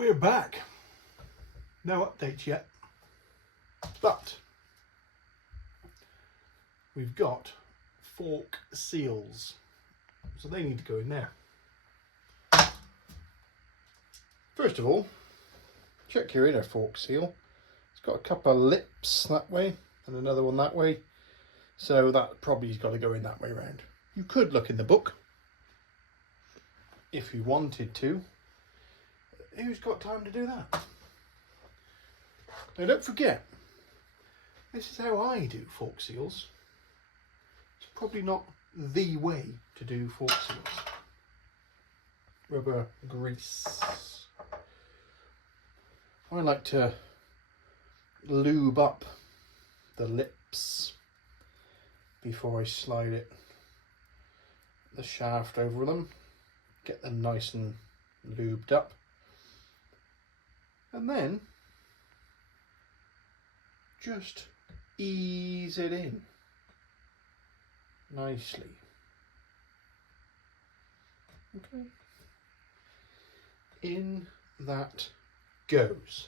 We're back. No updates yet, but we've got fork seals, so they need to go in there. First of all, check your inner fork seal. It's got a couple of lips that way and another one that way, so that probably's got to go in that way round. You could look in the book if you wanted to. Who's got time to do that? Now don't forget, this is how I do fork seals. It's probably not the way to do fork seals. Rubber grease. I like to lube up the lips before I slide the shaft over them. Get them nice and lubed up. And then just ease it in nicely. Okay. In that goes.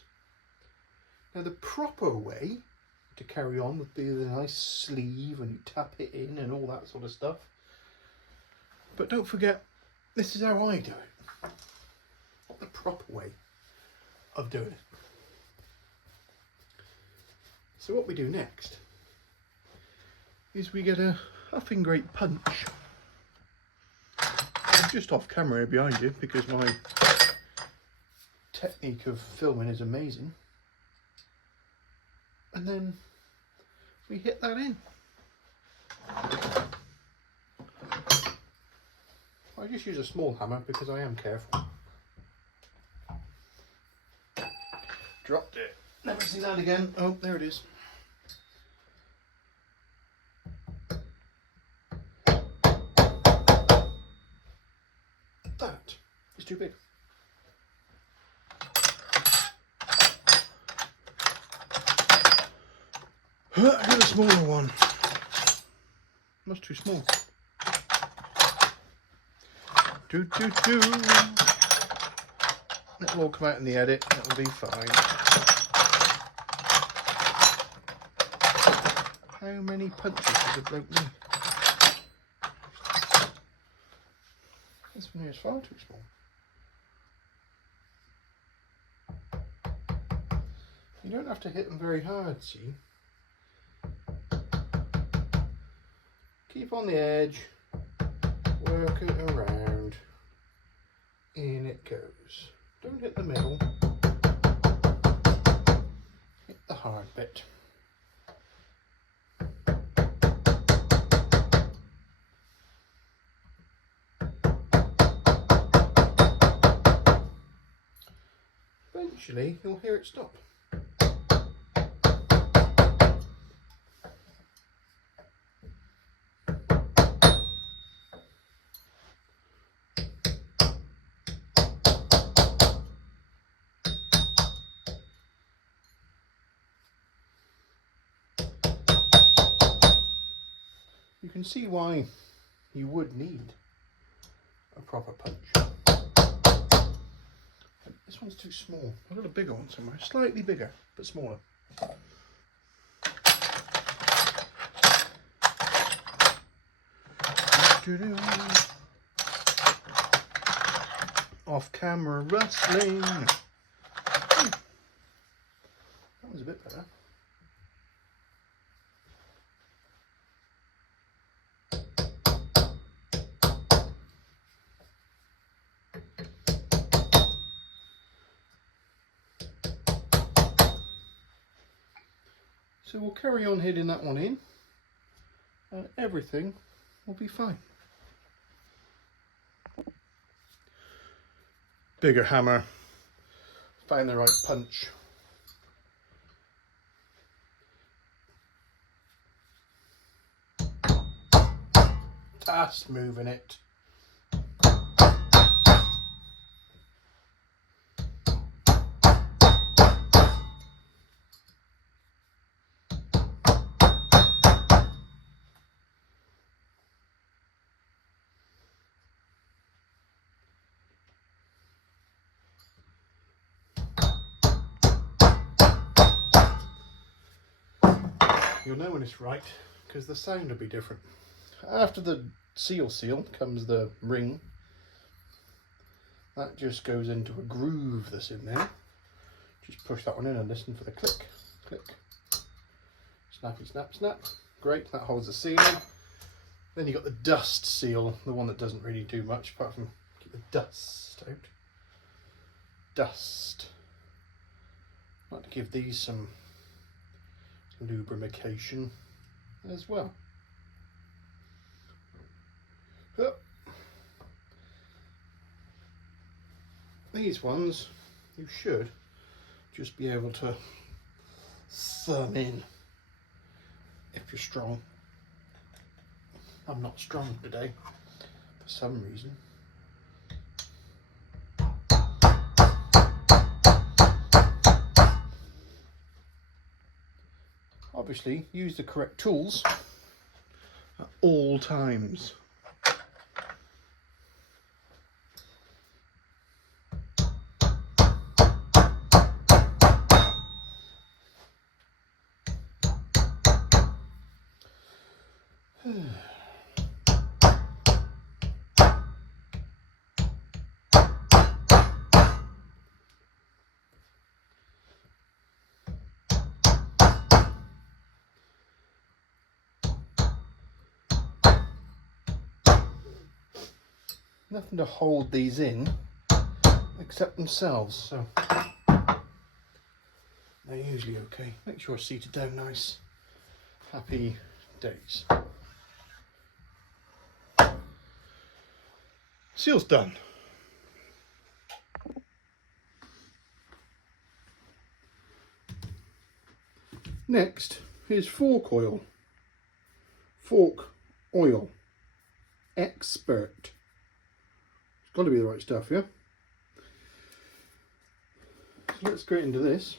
Now the proper way to carry on would be with a nice sleeve and you tap it in and all that sort of stuff. But don't forget, this is how I do it. Not the proper way of doing it. So what we do next is we get a huffing great punch. I'm just off camera here behind you because my technique of filming is amazing. And then we hit that in. I just use a small hammer because I am careful. Dropped it. Never see that again. Oh, there it is. That is too big. I got a smaller one. That's too small. It'll all come out in the edit. It'll be fine. How many punches does a bloke need? This one here is far too small. You don't have to hit them very hard, see? Keep on the edge, work it around, in it goes. Don't hit the middle, hit the hard bit. Eventually you'll hear it stop. You can see why you would need a proper punch. This one's too small. I've got a bigger one somewhere, slightly bigger, but smaller. Off camera wrestling. That was a bit better. So we'll carry on hitting that one in and everything will be fine. Bigger hammer, find the right punch. Fast moving it. You'll know when it's right because the sound will be different. After the seal comes the ring. That just goes into a groove that's in there. Just push that one in and listen for the click, click. Snappy, snap, snap. Great, that holds the seal in. Then you've got the dust seal, the one that doesn't really do much apart from keep the dust out. Dust. I like to give these some lubrication as well. Oh. These ones you should just be able to thumb in if you're strong. I'm not strong today for some reason. Obviously, use the correct tools at all times. Nothing to hold these in except themselves, so they're usually okay. Make sure it's seated down nice. Happy days. Seal's done. Next is fork oil. Fork oil. Expert. It's got to be the right stuff, yeah? So let's get into this.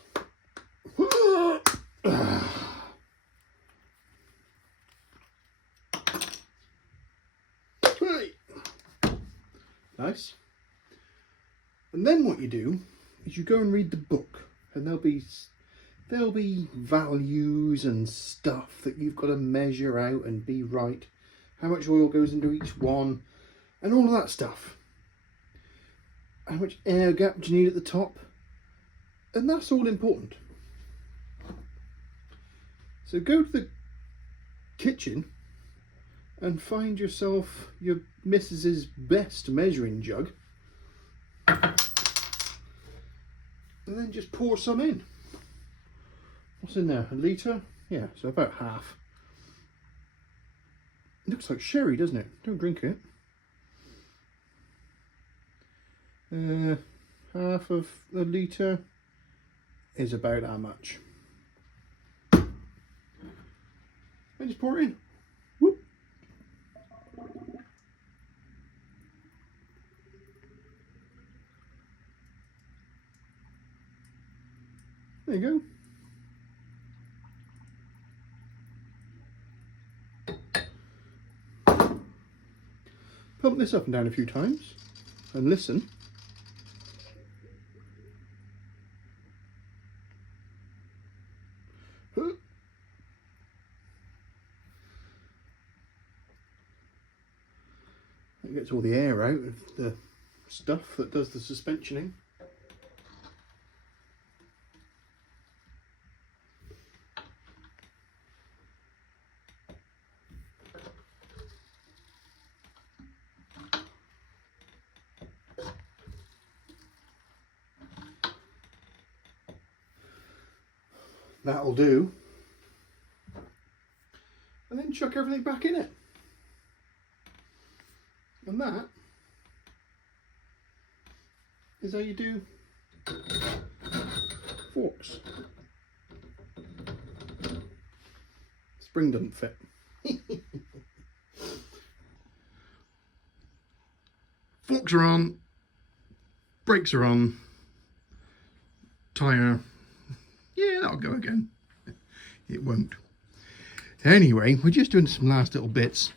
Nice. And then what you do is you go and read the book, and there'll be values and stuff that you've got to measure out and be right. How much oil goes into each one and all of that stuff. How much air gap do you need at the top? And that's all important. So go to the kitchen and find yourself your missus's best measuring jug. And then just pour some in. What's in there? A litre? Yeah, so about half. It looks like sherry, doesn't it? Don't drink it. Half of a litre is about that much. And just pour it in. Whoop. There you go. Pump this up and down a few times and listen. It gets all the air out of the stuff that does the suspensioning. That'll do. And then chuck everything back in it. And that is how you do forks. Spring doesn't fit. Forks are on, brakes are on, tyre, yeah, that'll go again. It won't. Anyway, we're just doing some last little bits.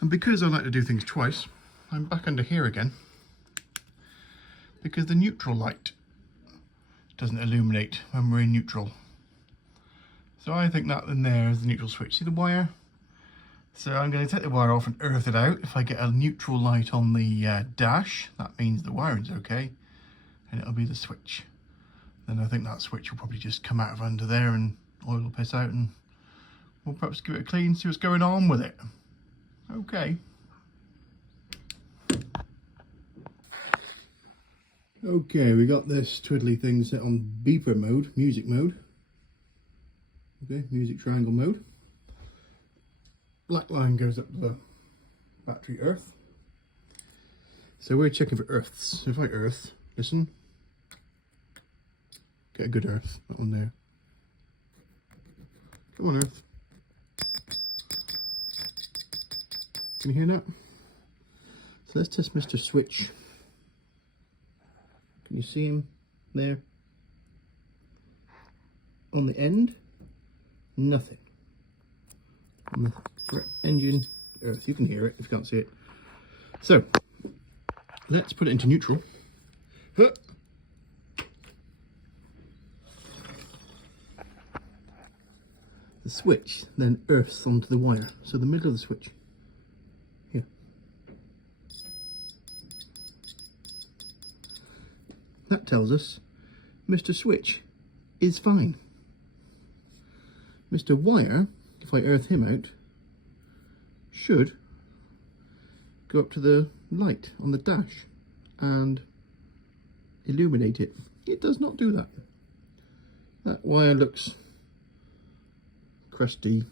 And because I like to do things twice, I'm back under here again. Because the neutral light doesn't illuminate when we're in neutral. So So I think that in there is the neutral switch. See the wire? So I'm going to take the wire off and earth it out. If I get a neutral light on the dash, that means the wiring's okay, and it'll be the switch. Then I think that switch will probably just come out of under there and oil will piss out, and we'll perhaps give it a clean, see what's going on with it. Okay. Okay, we got this twiddly thing set on beeper mode, music mode. Okay, music triangle mode. Black line goes up to the battery earth. So we're checking for earths. So if I earth, listen. Get a good earth, that one there. Come on, earth. Can you hear that? So let's test Mr. Switch. Can you see him there? On the end, nothing. On the engine, earth. You can hear it if you can't see it. So let's put it into neutral. Huh. The switch then earths onto the wire. So the middle of the switch. Here. That tells us Mr. Switch is fine. Mr. Wire, if I earth him out, should go up to the light on the dash and illuminate it. It does not do that. That wire looks crusty,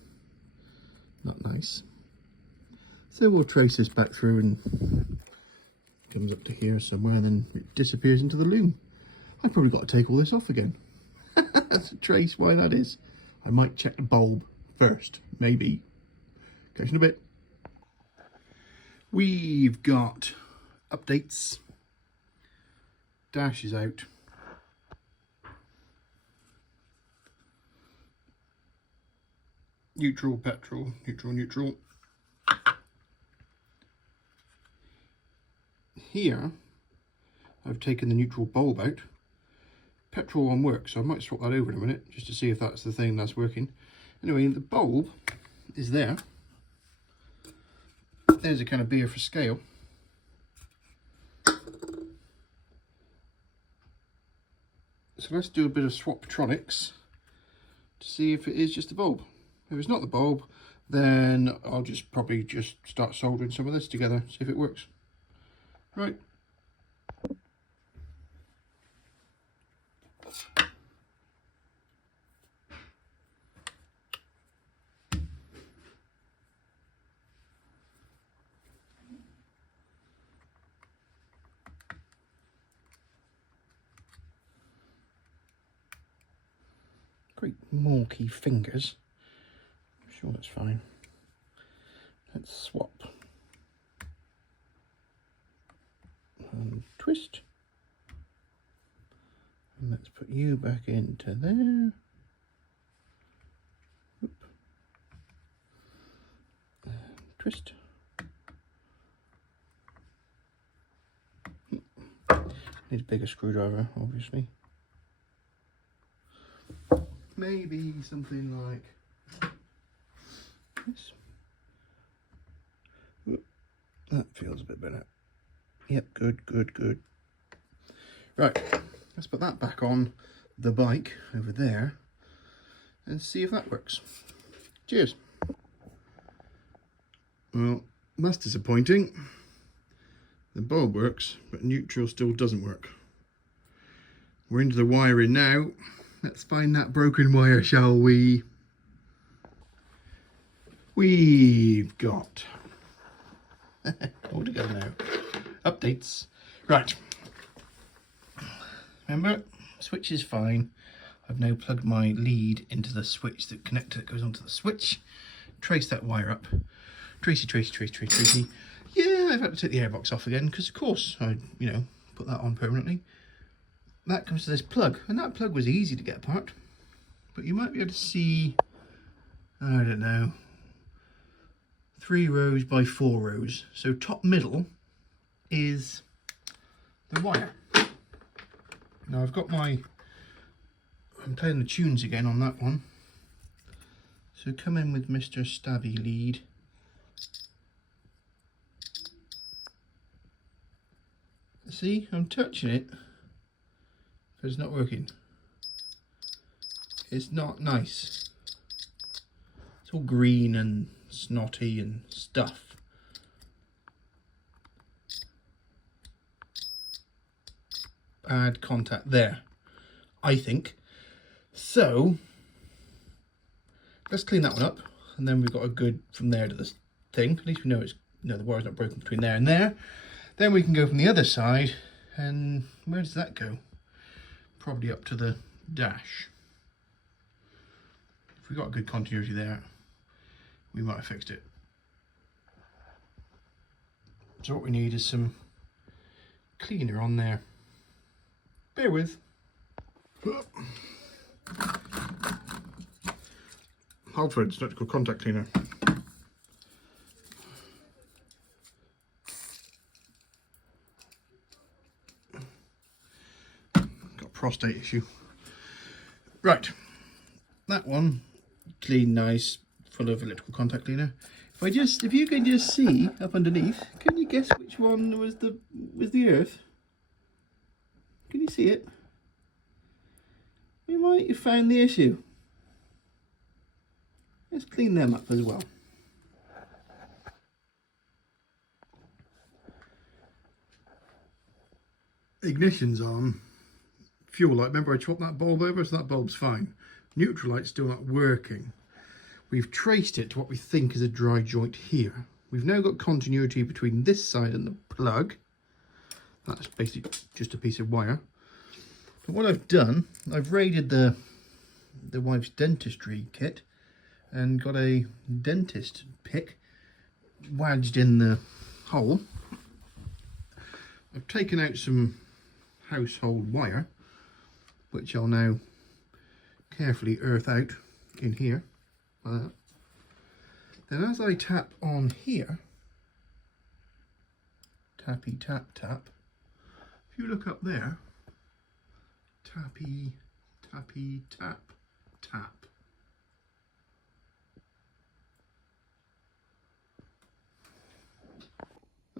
not nice. So we'll trace this back through and comes up to here somewhere, and then it disappears into the loom. I've probably got to take all this off again. That's a trace why that is. I might check the bulb first, maybe. Catch you in a bit. We've got updates. Dash is out. Neutral, petrol, neutral, neutral. Here, I've taken the neutral bulb out. Petrol one works, so I might swap that over in a minute, just to see if that's the thing that's working. Anyway, the bulb is there. There's a kind of beer for scale. So let's do a bit of swaptronics to see if it is just the bulb. If it's not the bulb, then I'll probably just start soldering some of this together, see if it works. Right. Great morky fingers. I'm sure that's fine. Let's swap. And twist. And let's put you back into there. Oop. And twist. Need a bigger screwdriver, obviously. Maybe something like this. Oop. That feels a bit better. Yep, good, good, good. Right, let's put that back on the bike over there and see if that works. Cheers. Well, that's disappointing. The bulb works, but neutral still doesn't work. We're into the wiring now. Let's find that broken wire, shall we? We've got all together now. Updates. Right. Remember, switch is fine. I've now plugged my lead into the switch, the connector that goes onto the switch. Trace that wire up. Tracy, tracy, tracy, tracy, tracy. Yeah, I've had to take the airbox off again because, of course, I, put that on permanently. That comes to this plug, and that plug was easy to get apart. But you might be able to see, I don't know, 3 rows by 4 rows. So top middle is the wire. Now I'm playing the tunes again on that one. So come in with Mr. Stabby lead. See, I'm touching it, but it's not working. It's not nice. It's all green and snotty and stuff. Bad contact there, I think. So let's clean that one up, and then we've got a good from there to this thing. At least we know it's, you know, the wire's not broken between there and there. Then we can go from the other side, and where does that go? Probably up to the dash. If we got a good continuity there, we might have fixed it. So what we need is some cleaner on there. Bear with. Halford's electrical contact cleaner. Got a prostate issue. Right, that one clean, nice, full of electrical contact cleaner. If you can just see up underneath, can you guess which one was the earth? Can you see it? We might have found the issue. Let's clean them up as well. Ignition's on. Fuel light, remember I swapped that bulb over, so that bulb's fine. Neutral light's still not working. We've traced it to what we think is a dry joint here. We've now got continuity between this side and the plug. That's basically just a piece of wire. But what I've done, I've raided the wife's dentistry kit and got a dentist pick wedged in the hole. I've taken out some household wire, which I'll now carefully earth out in here, like that. Then as I tap on here, tappy tap tap, if you look up there, tappy tappy tap tap.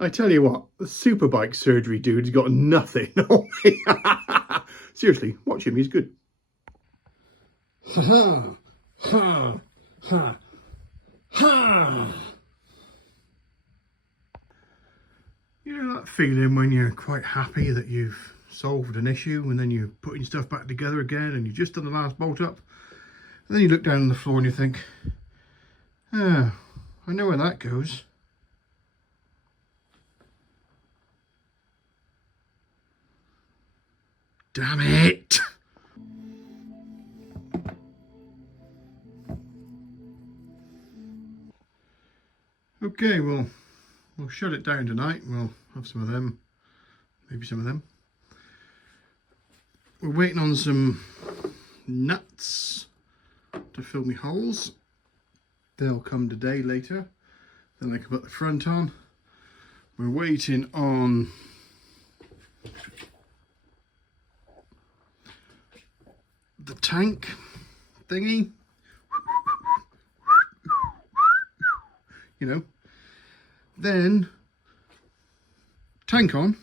I tell you what, the superbike surgery dude's got nothing on me. Seriously, watch him, he's good. Ha ha, ha, ha, ha. You know that feeling when you're quite happy that you've solved an issue and then you're putting stuff back together again and you've just done the last bolt up, and then you look down on the floor and you think, ah, I know where that goes. Damn it! Okay, well, we'll shut it down tonight. We'll have some of them, maybe some of them. We're waiting on some nuts to fill me holes. They'll come today later. Then I can put the front on. We're waiting on the tank thingy, you know. Then tank on.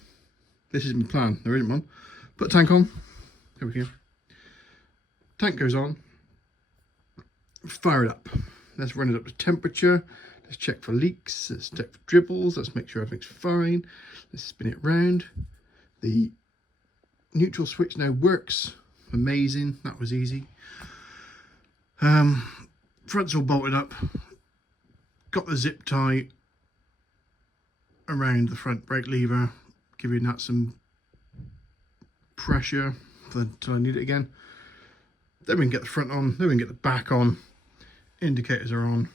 This is my plan, there isn't one. Put tank on. There we go. Tank goes on. Fire it up. Let's run it up to temperature. Let's check for leaks. Let's check for dribbles. Let's make sure everything's fine. Let's spin it round. The neutral switch now works. Amazing, that was easy. Front's all bolted up. Got the zip tie around the front brake lever, giving that some pressure until I need it again. Then we can get the front on, then we can get the back on. Indicators are on,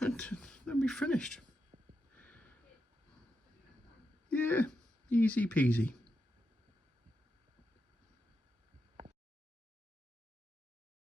and then we're finished. Yeah, easy peasy.